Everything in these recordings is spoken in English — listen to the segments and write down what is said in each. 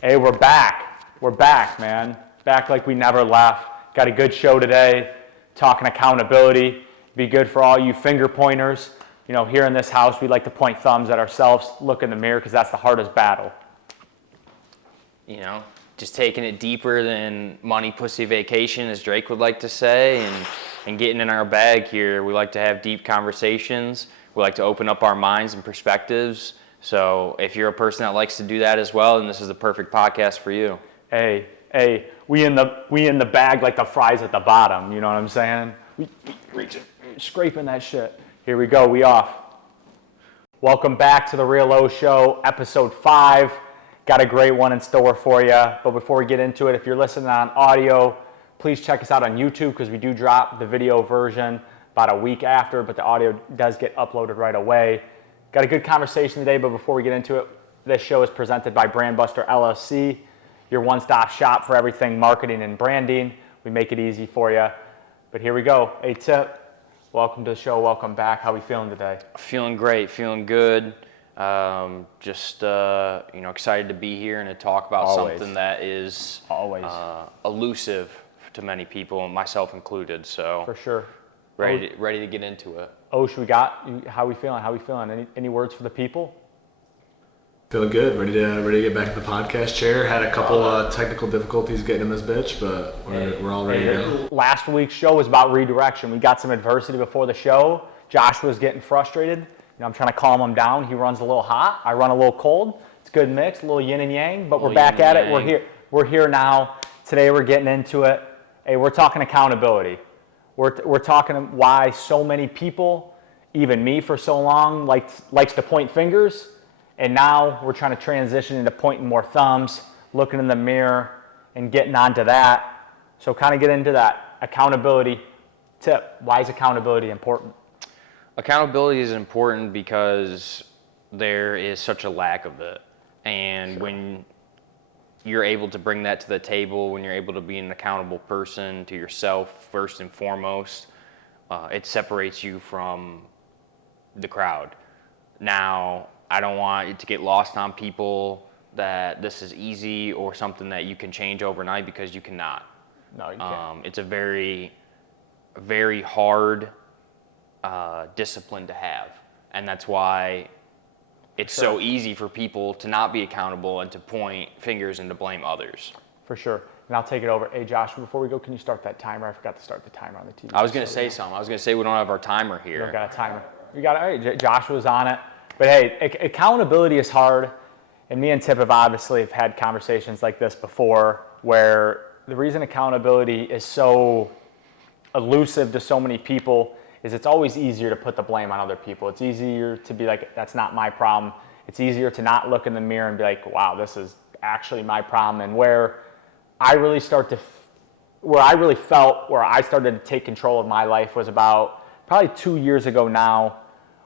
Hey, we're back. We're back, man. Back like we never left. Got a good show today, talking accountability. Be good for all you finger pointers. You know, here in this house, we like to point thumbs at ourselves, look in the mirror, because that's the hardest battle. You know, just taking it deeper than money, pussy, vacation, as Drake would like to say, and getting in our bag here. We like to have deep conversations. We like to open up our minds and perspectives. So if you're a person that likes to do that as well, then this is the perfect podcast for you. Hey, we in the bag like the fries at the bottom. You know what I'm saying? We reaching, scraping that shit. Here we go. We off. Welcome back to the Real O Show, episode 5. Got a great one in store for you. But before we get into it, if you're listening on audio, please check us out on YouTube because we do drop the video version about a week after, but the audio does get uploaded right away. Got a good conversation today, but before we get into it, this show is presented by Brandbuster LLC, your one-stop shop for everything marketing and branding. We make it easy for you. But here we go. Hey, Tip, welcome to the show. Welcome back. How are we feeling today? Feeling great, feeling good. Excited to be here and to talk about something that is elusive to many people, myself included. So for sure. Ready to get into it. How we feeling? Any words for the people? Feeling good. Ready to get back in the podcast chair. Had a couple technical difficulties getting in this bitch, but we're all ready to go. Last week's show was about redirection. We got some adversity before the show. Josh was getting frustrated. I'm trying to calm him down. He runs a little hot. I run a little cold. It's a good mix, a little yin and yang, but we're back at it. We're here now. Today we're getting into it. Hey, we're talking accountability. We're talking why so many people, even me for so long, likes to point fingers, and now we're trying to transition into pointing more thumbs, looking in the mirror, and getting onto that. So kind of get into that accountability. Tip, why is accountability important? Accountability is important because there is such a lack of it. And when you're able to bring that to the table, when you're able to be an accountable person to yourself first and foremost, it separates you from the crowd. Now, I don't want it to get lost on people that this is easy or something that you can change overnight, because you cannot. No, you can't. It's a very, very hard discipline to have, and that's why it's so easy for people to not be accountable and to point fingers and to blame others. For sure. And I'll take it over. Hey, Josh, before we go, can you start that timer? I forgot to start the timer on the TV. I was going to say something. I was going to say we don't have our timer here. We don't got a timer. You got it. Hey, Josh was on it. But hey, accountability is hard. And me and Tip have obviously had conversations like this before, where the reason accountability is so elusive to so many people is it's always easier to put the blame on other people. It's easier to be like, that's not my problem. It's easier to not look in the mirror and be like, wow, this is actually my problem. And where I really started to take control of my life was about probably 2 years ago now,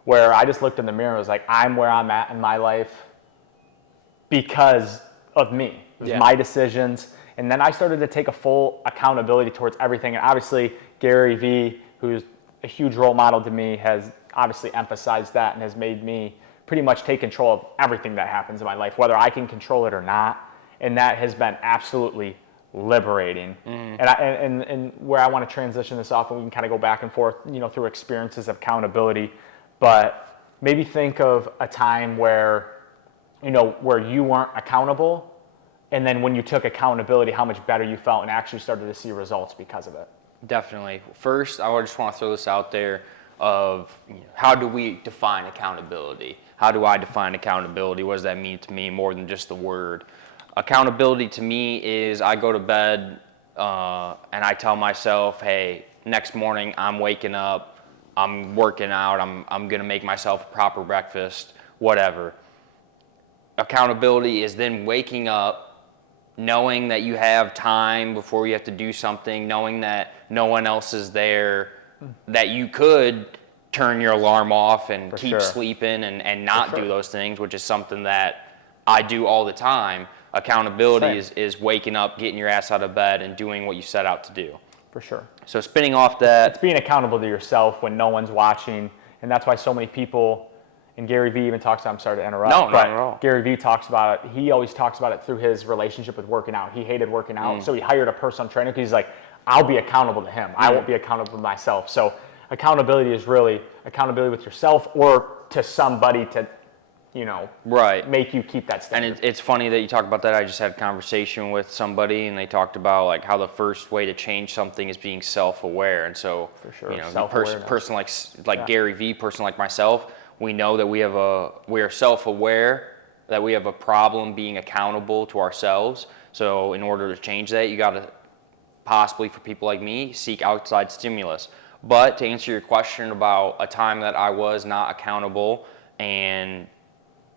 where I just looked in the mirror and was like, I'm where I'm at in my life because of me. It was my decisions. And then I started to take a full accountability towards everything. And obviously, Gary Vee, who's a huge role model to me, has obviously emphasized that and has made me pretty much take control of everything that happens in my life, whether I can control it or not. And that has been absolutely liberating. And where I want to transition this off, and we can kind of go back and forth, through experiences of accountability. But maybe think of a time where you weren't accountable, and then when you took accountability, how much better you felt and actually started to see results because of it. Definitely. First, I just want to throw this out there of how do we define accountability? How do I define accountability? What does that mean to me more than just the word? Accountability to me is I go to bed and I tell myself, hey, next morning I'm waking up, I'm working out, I'm going to make myself a proper breakfast, whatever. Accountability is then waking up knowing that you have time before you have to do something, knowing that no one else is there, that you could turn your alarm off and keep sleeping and not do those things, which is something that I do all the time. Accountability is waking up, getting your ass out of bed, and doing what you set out to do. For sure. So spinning off that. It's being accountable to yourself when no one's watching, and that's why so many people, and Gary Vee even talks about, I'm sorry to interrupt, No, but not at all. Gary Vee talks about it. He always talks about it through his relationship with working out. He hated working out, so he hired a personal trainer because he's like, I'll be accountable to him. I won't be accountable to myself. So accountability is really accountability with yourself or to somebody to, Right. make you keep that standard. And it's funny that you talk about that. I just had a conversation with somebody, and they talked about like how the first way to change something is being self-aware. And so, For sure, you know, self-awareness. person like Gary Vee, person like myself, we know that we are self-aware that we have a problem being accountable to ourselves. So in order to change that, you got to possibly, for people like me, seek outside stimulus. But to answer your question about a time that I was not accountable and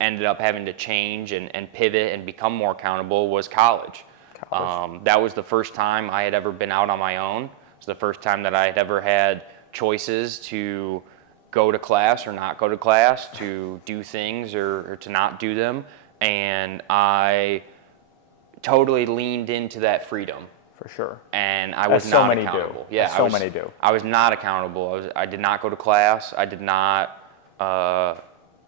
ended up having to change and pivot and become more accountable was college. That was the first time I had ever been out on my own. It was the first time that I had ever had choices to go to class or not go to class, to do things or to not do them. And I totally leaned into that freedom. For sure. And I was As so not many accountable. do. Yeah, As so many do. I was not accountable. I did not go to class. I did not, I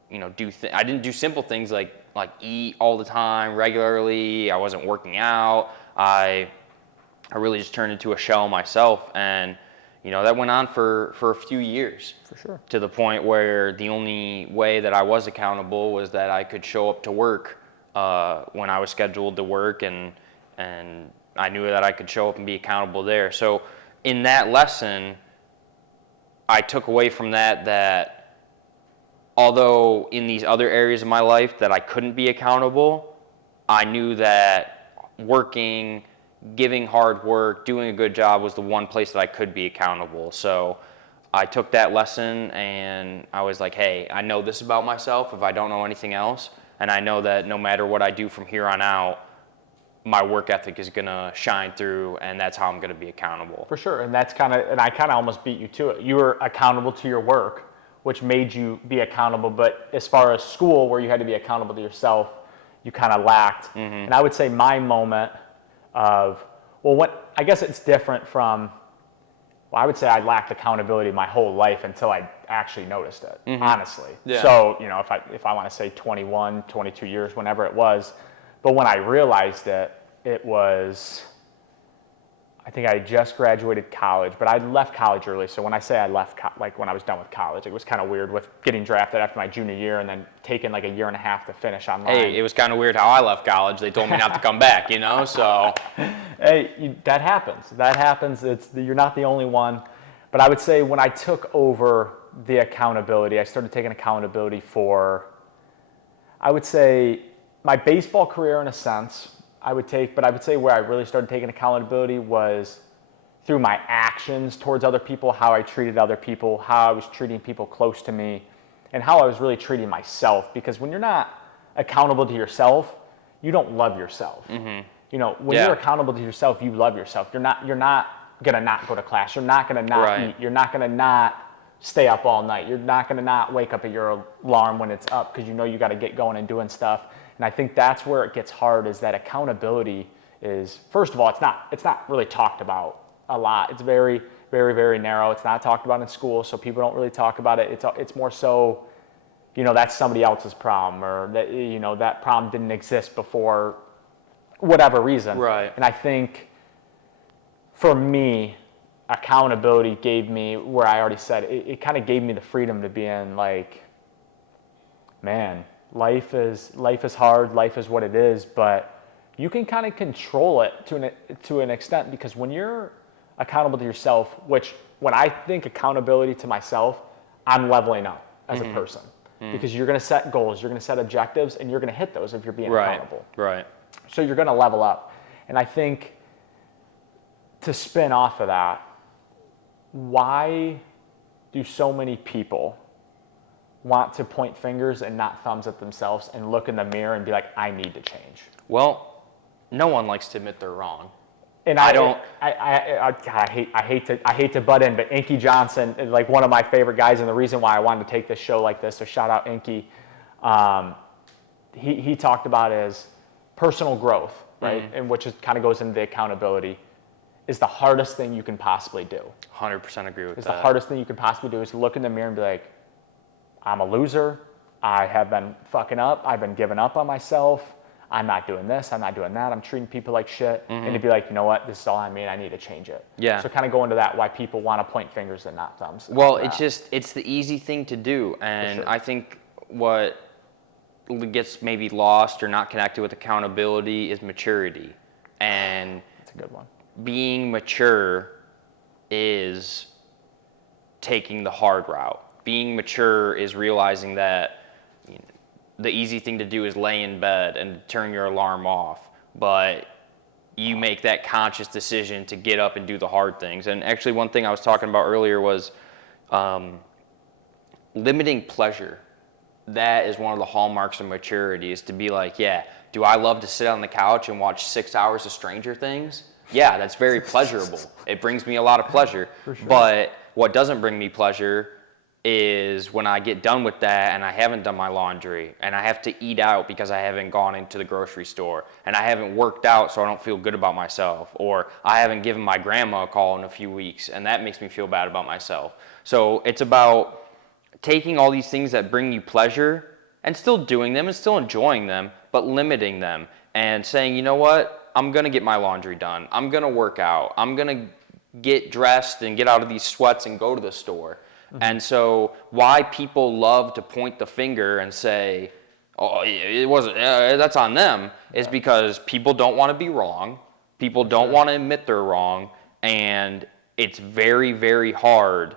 didn't do simple things like eat all the time regularly. I wasn't working out. I really just turned into a shell of myself, and that went on for a few years. For sure. To the point where the only way that I was accountable was that I could show up to work when I was scheduled to work, and I knew that I could show up and be accountable there. So in that lesson, I took away from that although in these other areas of my life that I couldn't be accountable, I knew that working, giving hard work, doing a good job was the one place that I could be accountable. So I took that lesson and I was like, hey, I know this about myself if I don't know anything else. And I know that no matter what I do from here on out, my work ethic is gonna shine through, and that's how I'm gonna be accountable. For sure, and I kind of almost beat you to it. You were accountable to your work, which made you be accountable, but as far as school, where you had to be accountable to yourself, you kind of lacked. Mm-hmm. And I would say my moment of, I guess it's different from, I would say I lacked accountability my whole life until I actually noticed it, honestly. Yeah. So, if I want to say 21, 22 years, whenever it was, but when I realized it, it was, I think I just graduated college, but I left college early. So when I say I left, when I was done with college, it was kind of weird with getting drafted after my junior year and then taking like a year and a half to finish online. Hey, it was kind of weird how I left college. They told me not to come back, so. Hey, that happens. That happens. You're not the only one. But I would say when I took over the accountability, I started taking accountability for, I would say, my baseball career in a sense, but I would say where I really started taking accountability was through my actions towards other people, how I treated other people, how I was treating people close to me, and how I was really treating myself. Because when you're not accountable to yourself, you don't love yourself. Mm-hmm. When you're accountable to yourself, you love yourself. You're not gonna not go to class. You're not gonna not eat. You're not gonna not stay up all night. You're not gonna not wake up at your alarm when it's up because you got to get going and doing stuff. And I think that's where it gets hard, is that accountability is, first of all, it's not really talked about a lot. It's very, very, very narrow. It's not talked about in school, so people don't really talk about it. It's more so, that's somebody else's problem, or that, that problem didn't exist before whatever reason. Right. And I think for me, accountability gave me, where I already said, it kind of gave me the freedom to be in like, man, life is hard, life is what it is, but you can kind of control it to an extent, because when you're accountable to yourself, which when I think accountability to myself, I'm leveling up as a person, because you're going to set goals, you're going to set objectives, and you're going to hit those if you're being accountable. Right. So you're going to level up. And I think to spin off of that, why do so many people want to point fingers and not thumbs at themselves and look in the mirror and be like, I need to change? Well, no one likes to admit they're wrong. And I hate to butt in, but Inky Johnson is like one of my favorite guys, and the reason why I wanted to take this show like this, so shout out Inky. He talked about is personal growth, right? And which kind of goes into the accountability, is the hardest thing you can possibly do. 100% agree with that. The hardest thing you can possibly do is look in the mirror and be like, I'm a loser, I have been fucking up. I've been giving up on myself. I'm not doing this. I'm not doing that. I'm treating people like shit. And to be like, you know what? This is all I mean. I need to change it. Yeah. So kind of go into that, why people want to point fingers and not thumbs. Well, it's the easy thing to do. And sure. I think what gets maybe lost or not connected with accountability is maturity. And That's a good one. being mature is taking the hard route. Being mature is realizing that the easy thing to do is lay in bed and turn your alarm off, but you make that conscious decision to get up and do the hard things. And actually, one thing I was talking about earlier was limiting pleasure. That is one of the hallmarks of maturity, is to be like, yeah, do I love to sit on the couch and watch 6 hours of Stranger Things? Yeah, that's very pleasurable. It brings me a lot of pleasure. For sure. But what doesn't bring me pleasure is when I get done with that and I haven't done my laundry and I have to eat out because I haven't gone into the grocery store and I haven't worked out so I don't feel good about myself, or I haven't given my grandma a call in a few weeks and that makes me feel bad about myself. So it's about taking all these things that bring you pleasure and still doing them and still enjoying them, but limiting them and saying, you know what, I'm gonna get my laundry done, I'm gonna work out, I'm gonna get dressed and get out of these sweats and go to the store. And so why people love to point the finger and say, oh, it wasn't, that's on them, is because people don't want to be wrong. People don't want to admit they're wrong. And it's very, very hard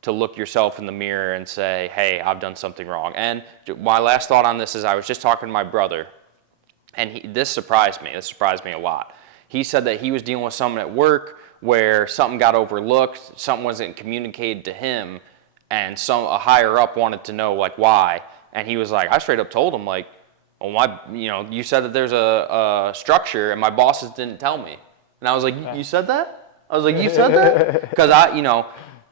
to look yourself in the mirror and say, hey, I've done something wrong. And my last thought on this is I was just talking to my brother, and this surprised me. This surprised me a lot. He said that he was dealing with someone at work where something got overlooked, something wasn't communicated to him, and a higher up wanted to know like why. And he was like, I straight up told him like, oh you said that there's a structure and my bosses didn't tell me. And I was like, you said that? I was like, you said that? Because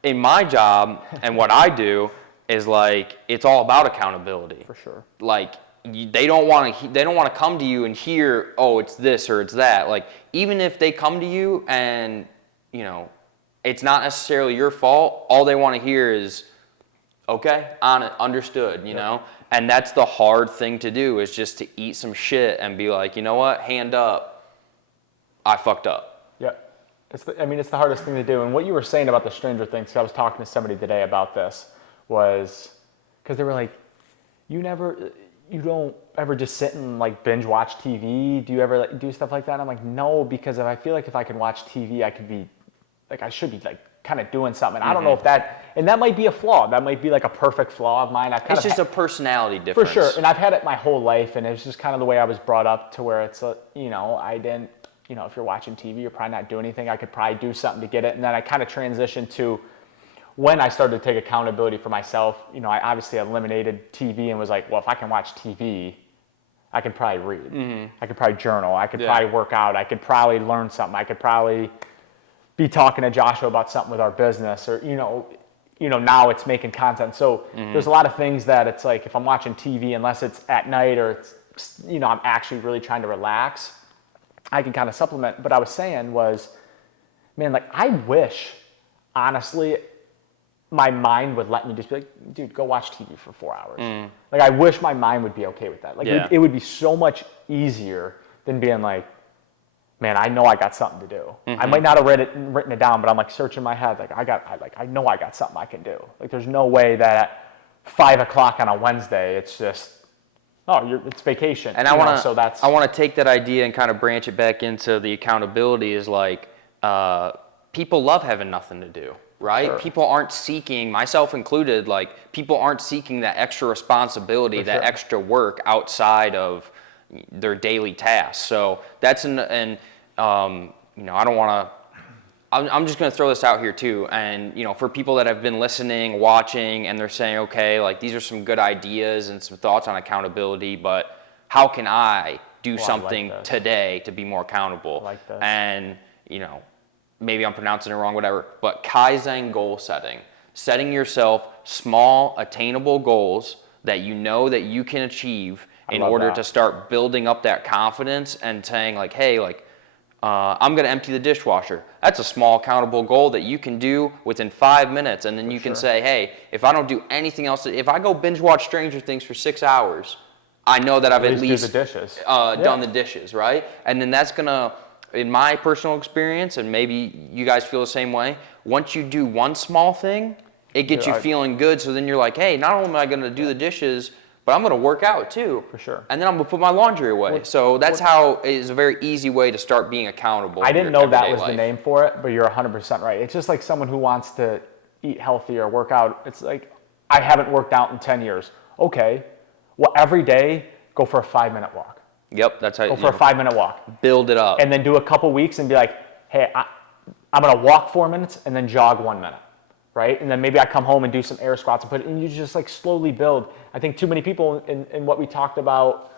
in my job and what I do is like, it's all about accountability. For sure. Like, they don't want to come to you and hear, oh, it's this or it's that. Like, even if they come to you and it's not necessarily your fault, all they want to hear is, okay, on it, understood, you know? And that's the hard thing to do, is just to eat some shit and be like, you know what, hand up, I fucked up. Yeah. It's the hardest thing to do. And what you were saying about the Stranger Things, 'cause I was talking to somebody today about this, was because they were like, you don't ever just sit and like binge watch TV? Do you ever like do stuff like that? And I'm like, no, because I feel like if I can watch TV, I could be like, I should be like kind of doing something. And I don't know if that might be a flaw. That might be like a perfect flaw of mine. It's just a personality difference. For sure. And I've had it my whole life, and it's just kind of the way I was brought up, to where it's, I didn't, if you're watching TV, you're probably not doing anything. I could probably do something to get it. And then I kind of transitioned to when I started to take accountability for myself. I obviously eliminated TV and was like, well, if I can watch TV, I can probably read. I could probably journal. I could probably work out. I could probably learn something. I could probably be talking to Joshua about something with our business, or, now it's making content. So there's a lot of things that it's like, if I'm watching TV, unless it's at night or it's, I'm actually really trying to relax, I can kind of supplement. But I was saying was, man, like, I wish, honestly, my mind would let me just be like, dude, go watch TV for 4 hours. Like, I wish my mind would be okay with that. Like, it would be so much easier than being like, man, I know I got something to do. I might not have written it down, but I'm like searching my head, like, I know I got something I can do. Like, there's no way that at 5 o'clock on a Wednesday, it's just, it's vacation. And I want to take that idea and kind of branch it back into the accountability. Is like, people love having nothing to do, right? Sure. People aren't seeking, myself included, like, people aren't seeking that extra responsibility, that extra work outside of their daily tasks. So that's I don't want to, I'm just going to throw this out here too. And, for people that have been listening, watching, and they're saying, okay, like, these are some good ideas and some thoughts on accountability, but how can I do something today to be more accountable? I like this. And, maybe I'm pronouncing it wrong, whatever, but Kaizen goal setting yourself small, attainable goals that that you can achieve in order to start building up that confidence and saying like, hey, like, I'm going to empty the dishwasher. That's a small accountable goal that you can do within 5 minutes. And then you can say, hey, if I don't do anything else, if I go binge watch Stranger Things for 6 hours, I know that I've at least do the dishes. Done the dishes, right? And then that's going to, in my personal experience, and maybe you guys feel the same way, once you do one small thing, it gets you feeling good. So then you're like, hey, not only am I going to do the dishes, but I'm going to work out too. For sure. And then I'm going to put my laundry away. So that's how it's a very easy way to start being accountable. I didn't know that was the name for it, but you're 100% right. It's just like someone who wants to eat healthy or work out. It's like, I haven't worked out in 10 years. Okay. Well, every day, go for a 5-minute walk. Yep, that's how. Go for a 5-minute walk. Build it up. And then do a couple weeks and be like, hey, I'm going to walk 4 minutes and then jog 1 minute. Right? And then maybe I come home and do some air squats and you just like slowly build. I think too many people in what we talked about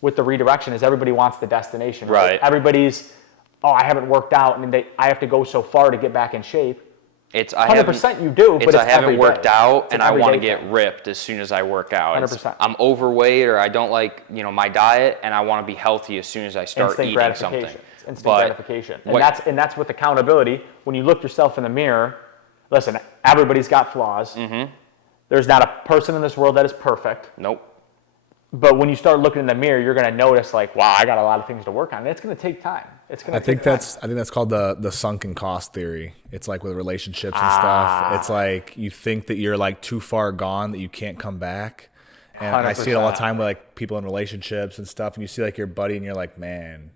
with the redirection is everybody wants the destination. Right? Everybody's, I haven't worked out and I have to go so far to get back in shape. It's 100% you do, but it's I haven't worked out and I want to get ripped as soon as I work out. 100%. I'm overweight or I don't like my diet and I want to be healthy as soon as I start eating something. Instant gratification. And that's with accountability. When you look yourself in the mirror, listen, everybody's got flaws. Mm-hmm. There's not a person in this world that is perfect. Nope. But when you start looking in the mirror, you're going to notice like, wow, I got a lot of things to work on. And it's going to take time. I think that's called the sunken cost theory. It's like with relationships and stuff. It's like you think that you're like too far gone that you can't come back. And 100%. I see it all the time with like people in relationships and stuff. And you see like your buddy and you're like, man,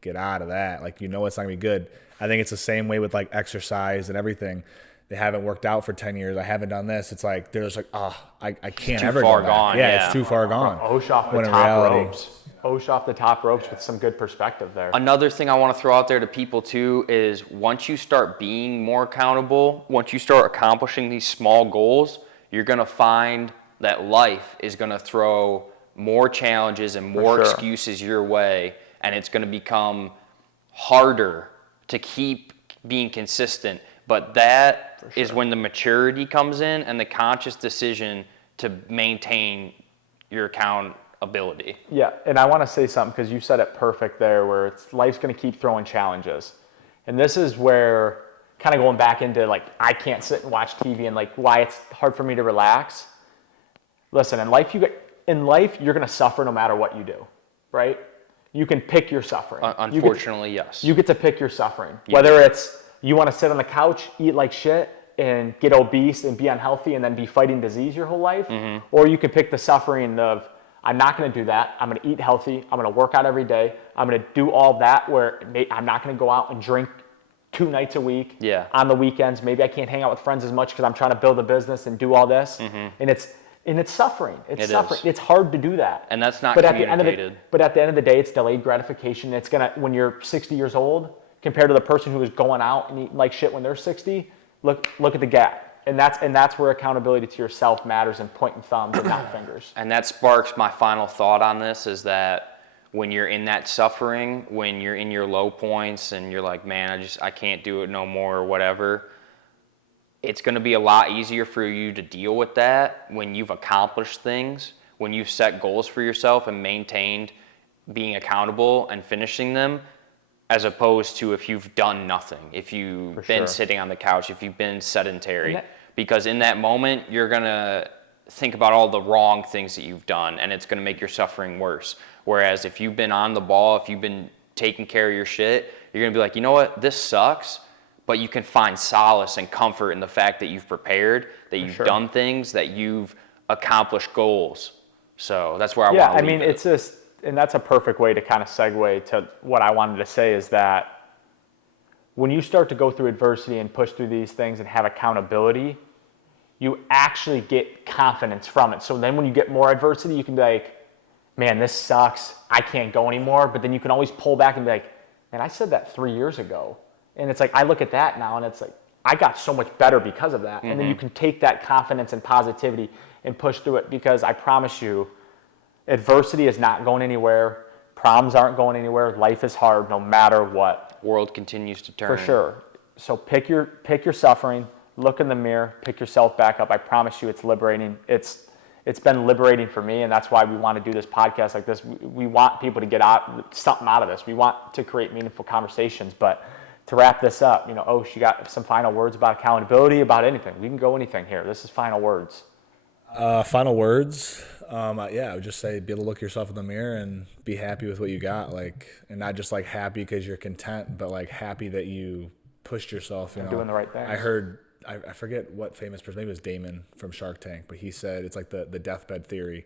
get out of that. Like, it's not going to be good. I think it's the same way with like exercise and everything. They haven't worked out for 10 years. I haven't done this. It's like, they're just like, I can't ever go back. Gone, yeah, it's too far gone. Osh off the top ropes. Osh off the top ropes with some good perspective there. Another thing I want to throw out there to people too is once you start being more accountable, once you start accomplishing these small goals, you're going to find that life is going to throw more challenges and more excuses your way. And it's going to become harder to keep being consistent. But that is when the maturity comes in and the conscious decision to maintain your accountability. Yeah, and I want to say something because you said it perfect there where life's going to keep throwing challenges. And this is where kind of going back into like I can't sit and watch TV and like why it's hard for me to relax. Listen, in life you're going to suffer no matter what you do, right? You can pick your suffering. Unfortunately, yes. You get to pick your suffering. Whether it's you want to sit on the couch, eat like shit, and get obese and be unhealthy and then be fighting disease your whole life, or you can pick the suffering of, I'm not going to do that. I'm going to eat healthy. I'm going to work out every day. I'm going to do all that where I'm not going to go out and drink 2 nights a week on the weekends. Maybe I can't hang out with friends as much because I'm trying to build a business and do all this. And it's suffering. It's suffering. It's hard to do that. And that's not communicated. But at the end of the day, it's delayed gratification. It's going to, when you're 60 years old, compared to the person who is going out and eating like shit when they're 60, look at the gap. And that's where accountability to yourself matters and pointing thumbs and not fingers. And that sparks my final thought on this is that when you're in that suffering, when you're in your low points and you're like, man, I can't do it no more or whatever, it's going to be a lot easier for you to deal with that when you've accomplished things, when you've set goals for yourself and maintained being accountable and finishing them, as opposed to if you've done nothing, if you've been sitting on the couch, if you've been sedentary. Because in that moment, you're going to think about all the wrong things that you've done, and it's going to make your suffering worse. Whereas if you've been on the ball, if you've been taking care of your shit, you're going to be like, you know what, this sucks, but you can find solace and comfort in the fact that you've prepared, that you've done things, that you've accomplished goals. So that's where I want to leave it. It's just... And that's a perfect way to kind of segue to what I wanted to say is that when you start to go through adversity and push through these things and have accountability, you actually get confidence from it. So then when you get more adversity, you can be like, man, this sucks. I can't go anymore. But then you can always pull back and be like, man, I said that 3 years ago. And it's like, I look at that now and it's like, I got so much better because of that. And then you can take that confidence and positivity and push through it because I promise you, adversity is not going anywhere. Problems aren't going anywhere. Life is hard no matter what. World continues to turn. For sure. So pick your suffering, look in the mirror, pick yourself back up. I promise you it's liberating. It's it's been liberating for me, and that's why we want to do this podcast like this. We want people to get something out of this. We want to create meaningful conversations. But to wrap this up, you got some final words about accountability, about anything. We can go anything here. This is final words. Final words. I would just say be able to look yourself in the mirror and be happy with what you got, and not just happy because you're content, but happy that you pushed yourself. Doing the right thing. I heard. I forget what famous person, maybe it was Damon from Shark Tank, but he said it's like the deathbed theory.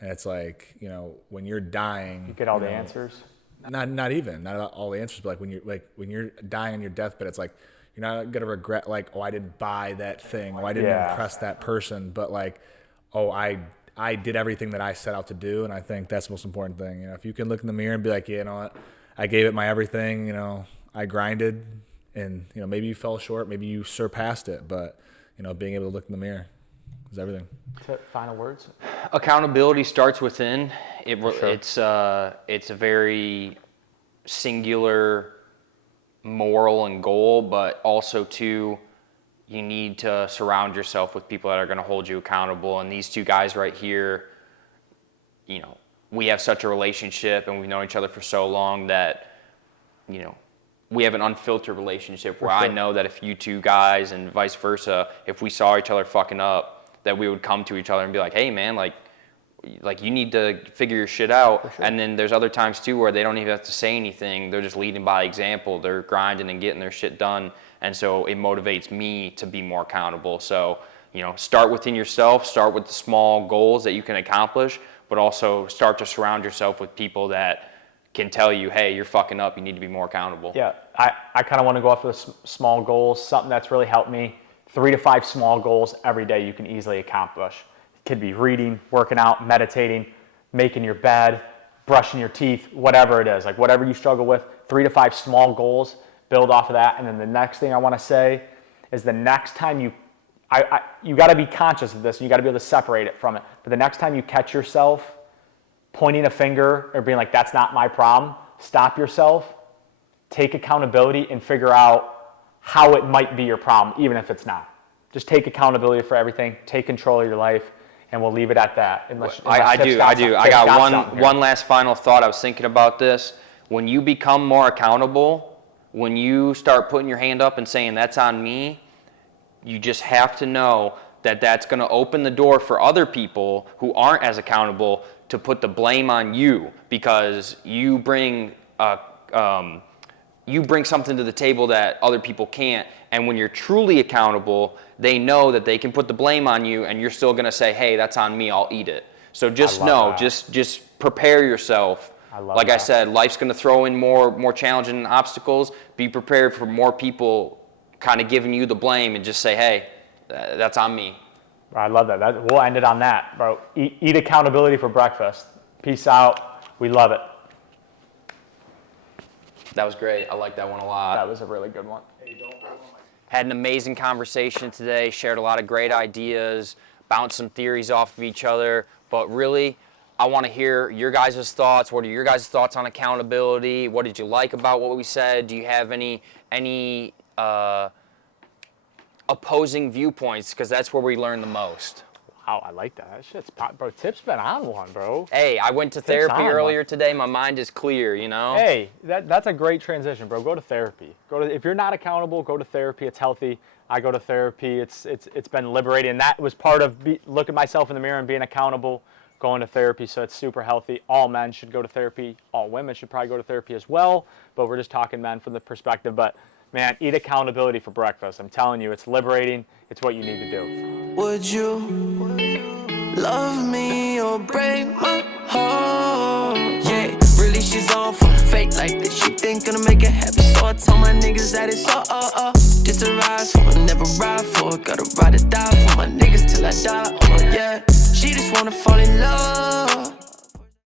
And it's when you're dying, you get all the answers. Not all the answers, but when you're dying on your deathbed, it's you're not gonna regret I didn't buy that thing, or I didn't impress that person, but I did everything that I set out to do, and I think that's the most important thing. If you can look in the mirror and be you know what, I gave it my everything, I grinded. And maybe you fell short, maybe you surpassed it, but being able to look in the mirror is everything. Final words. Accountability starts within. Sure. It's a very singular moral and goal, but also too, you need to surround yourself with people that are going to hold you accountable. And these two guys right here, we have such a relationship, and we've known each other for so long that we have an unfiltered relationship where I know that if you two guys and vice versa, if we saw each other fucking up, that we would come to each other and be like, hey man, you need to figure your shit out. Sure. And then there's other times too where they don't even have to say anything. They're just leading by example. They're grinding and getting their shit done. And so it motivates me to be more accountable. So, start within yourself, start with the small goals that you can accomplish, but also start to surround yourself with people that can tell you, hey, you're fucking up, you need to be more accountable. Yeah, I kind of want to go off of the small goals, something that's really helped me. 3 to 5 small goals every day you can easily accomplish. It could be reading, working out, meditating, making your bed, brushing your teeth, whatever it is. Whatever you struggle with, 3 to 5 small goals, build off of that. And then the next thing I want to say is the next time you got to be conscious of this, and you got to be able to separate it from it. But the next time you catch yourself pointing a finger or being that's not my problem, stop yourself, take accountability, and figure out how it might be your problem, even if it's not. Just take accountability for everything, take control of your life, and we'll leave it at that. I got one last final thought. I was thinking about this. When you become more accountable, when you start putting your hand up and saying that's on me, you just have to know that that's going to open the door for other people who aren't as accountable to put the blame on you, because you bring something to the table that other people can't. And when you're truly accountable, they know that they can put the blame on you, and you're still gonna say, hey, that's on me, I'll eat it. So just know, just prepare yourself. I said, life's gonna throw in more challenging obstacles. Be prepared for more people kind of giving you the blame, and just say, hey, that's on me. I love that. We'll end it on that, bro. Eat accountability for breakfast. Peace out. We love it. That was great. I like that one a lot. That was a really good one. Had an amazing conversation today. Shared a lot of great ideas. Bounced some theories off of each other. But really, I want to hear your guys' thoughts. What are your guys' thoughts on accountability? What did you like about what we said? Do you have any opposing viewpoints? Because that's where we learn the most. Wow, I like that. That shit's pop, bro. Tip's been on one, bro. Hey, I went to therapy earlier today. My mind is clear, Hey, that's a great transition, bro. Go to therapy. If you're not accountable, go to therapy. It's healthy. I go to therapy. It's been liberating. And that was part of looking myself in the mirror and being accountable, going to therapy. So it's super healthy. All men should go to therapy. All women should probably go to therapy as well. But we're just talking men from the perspective. But man, eat accountability for breakfast. I'm telling you, it's liberating. It's what you need to do. Would you love me or break my heart? Yeah, really she's all for fake like this. She think gonna make it happen, so I told my niggas that it's just a ride, so I'll never ride for it. Gotta ride or die for my niggas till I die. Yeah, she just wanna fall in love.